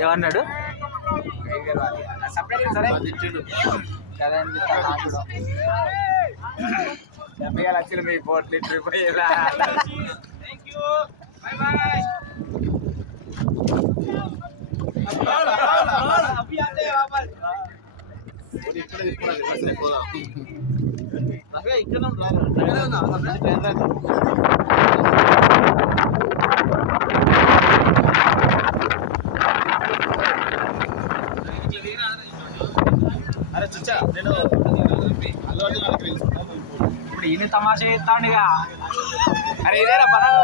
ఏమన్నాడు? లక్షలు మీ పోట్లు ట్రిప్ అయ్యేలా. అరే చుచ్చా నేను ఇప్పుడు ఈయన తమాషా చేస్తాడు ఇక. అరే ఇదేరా బనానా